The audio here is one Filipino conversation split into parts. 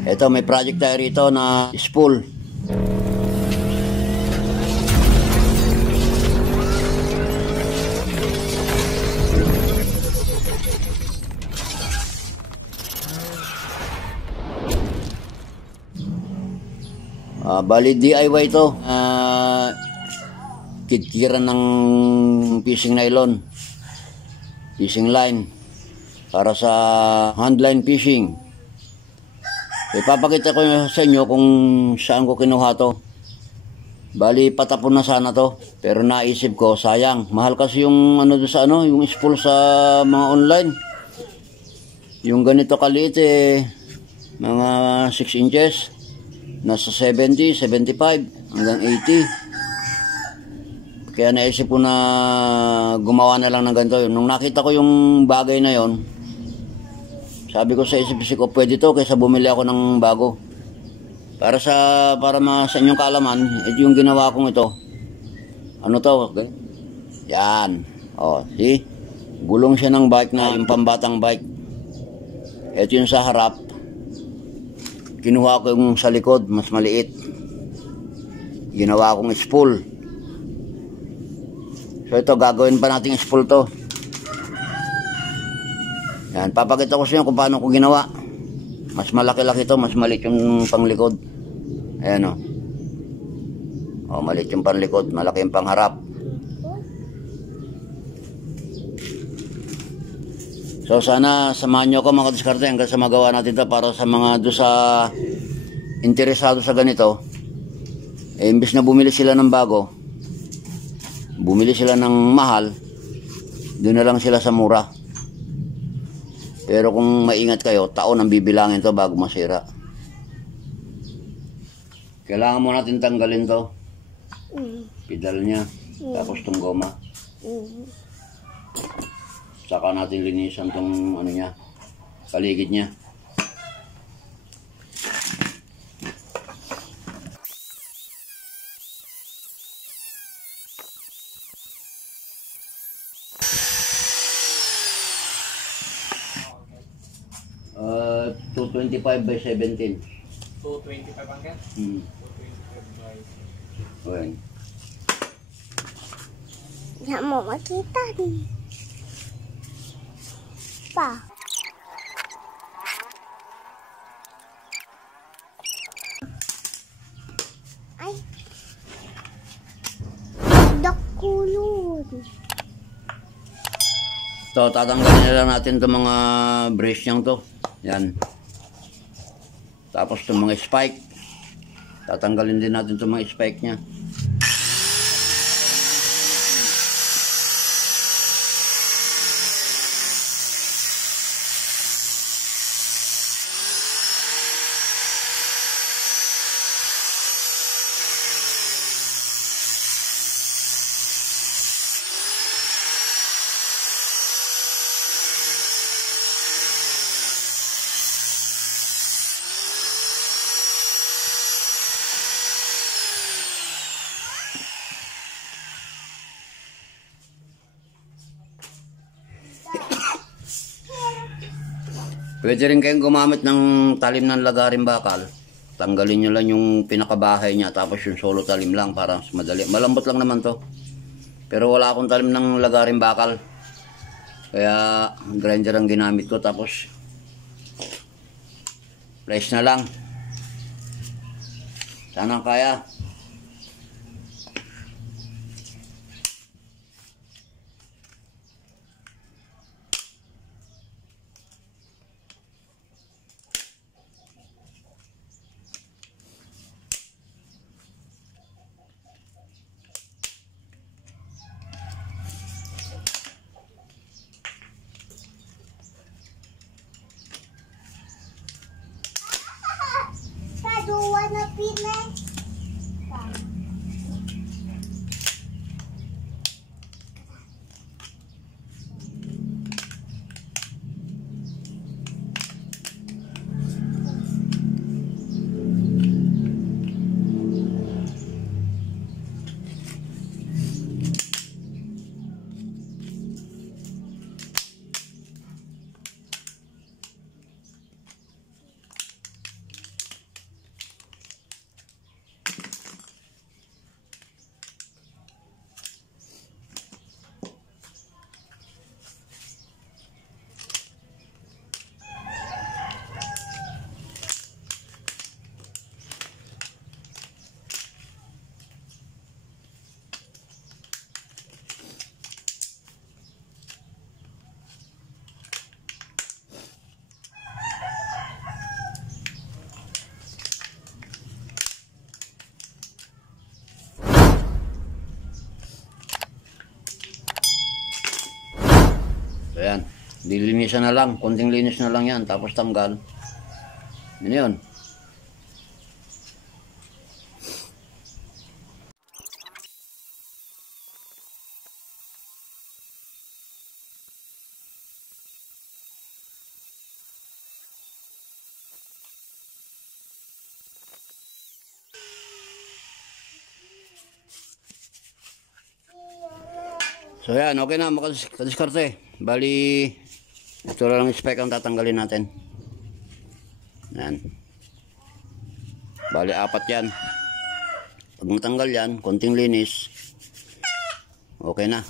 Ito, may project tayo rito na spool. Bali DIY ito. Kitkiran ng fishing nylon, fishing line para sa handline fishing. Ipapakita ko sa inyo kung saan ko kinuha to. Bali patapon na sana to, pero naisip ko sayang, mahal kasi yung yung spool sa mga online. Yung ganito kaliit mga 6 inches, nasa 70, 75 hanggang 80. Kaya naisip ko na gumawa na lang ng ganito. Nung nakita ko yung bagay na yon, sabi ko sa isip-isip ko, pwede to kaysa bumili ako ng bago. Para sa inyong kaalaman, ito yung ginawa kong ito. Ano to? Okay? Yan. See? Gulong siya ng bike na yung pambatang bike. Ito yung sa harap. Kinuha ko yung sa likod, mas maliit. Ginawa kong spool. So ito, gagawin pa natin spool to. Yan, papakita ko sa inyo kung paano ko ginawa. Mas malaki-laki to, mas maliit yung panglikod. Ayan maliit yung panglikod, malaki yung pangharap. So sana samahan nyo ako mga diskarte hanggang sa magawa natin to para sa mga doon sa interesado sa ganito. Imbis na bumili sila ng bago, bumili sila ng mahal, doon na lang sila sa mura. Pero kung maingat kayo, taon ang bibilangin to bago masira. Kailangan mo natin tanggalin to. Pedal niya, tapos tong goma. Saka natin linisan tong niya, paligid niya. Uh, 225 by 17. 225 hanggang? 225 by 17. Okay. Hindi mo makita nih. Pa. Ay. Ada kulun. So, tatanggalin na lang natin itong mga brace niyang to. Yan. Tapos itong mga spike. Tatanggalin din natin itong mga spike niya. Pwede rin kayong gumamit ng talim ng lagaring bakal. Tanggalin nyo lang yung pinakabahay niya, tapos yung solo talim lang para madali. Malambot lang naman to. Pero wala akong talim ng lagaring bakal. Kaya grinder ang ginamit ko, tapos place na lang. Sana kaya. Dua na pinas. Dilinisan na lang, konting linis na lang yan, tapos tanggal. Yun yun. So yan, okay na, makadiskarte. Bali, ito lang spec ang tatanggalin natin. Yan. Bali, 4 yan. Pag matanggal yan, konting linis, okay na.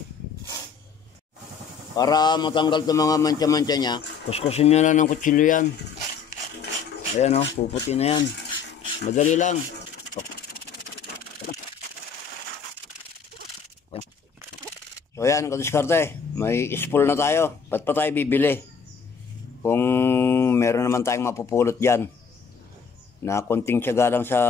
Para matanggal itong mga mancha-mancha niya, kuskusin nyo lang ng kutsilyo yan. Ayan o, puputi na yan. Madali lang. So yan, kadiskarte. May spool na tayo. Ba't pa tayo bibili? Kung meron naman tayong mapupulot dyan na konting tiyaga lang sa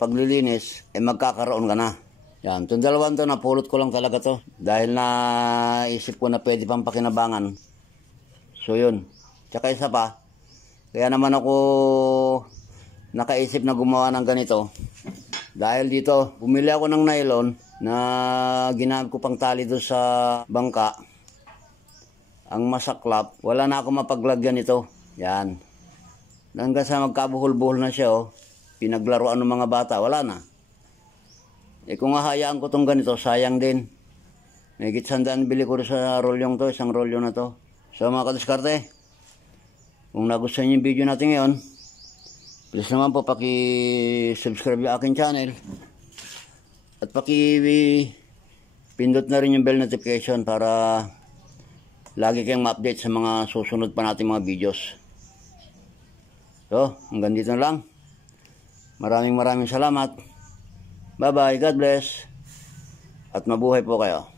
paglilinis, magkakaroon ka na. Yan, itong dalawang to, napulot ko lang talaga to. Dahil naisip ko na pwede pang pakinabangan. So yun. Tsaka isa pa, kaya naman ako nakaisip na gumawa ng ganito. Dahil dito, bumili ako ng nylon na ginamit ko pang tali doon sa bangka. Ang masaklap, wala na ako mapaglagyan ito. Yan. Hanggang sa magkabuhol-buhol na siya, oh. Pinaglaruan ng mga bata, wala na. Kung hahayaan ko itong ganito, sayang din. May gitsandaan bili ko sa rolyong to, isang rolyo na to. So mga kadiskarte, kung nagustuhan niyo yung video natin ngayon, please naman po paki-subscribe yung aking channel. At paki-pindot na rin yung bell notification para lagi kayong ma-update sa mga susunod pa natin mga videos. So, hanggang dito na lang. Maraming salamat. Bye-bye. God bless. At mabuhay po kayo.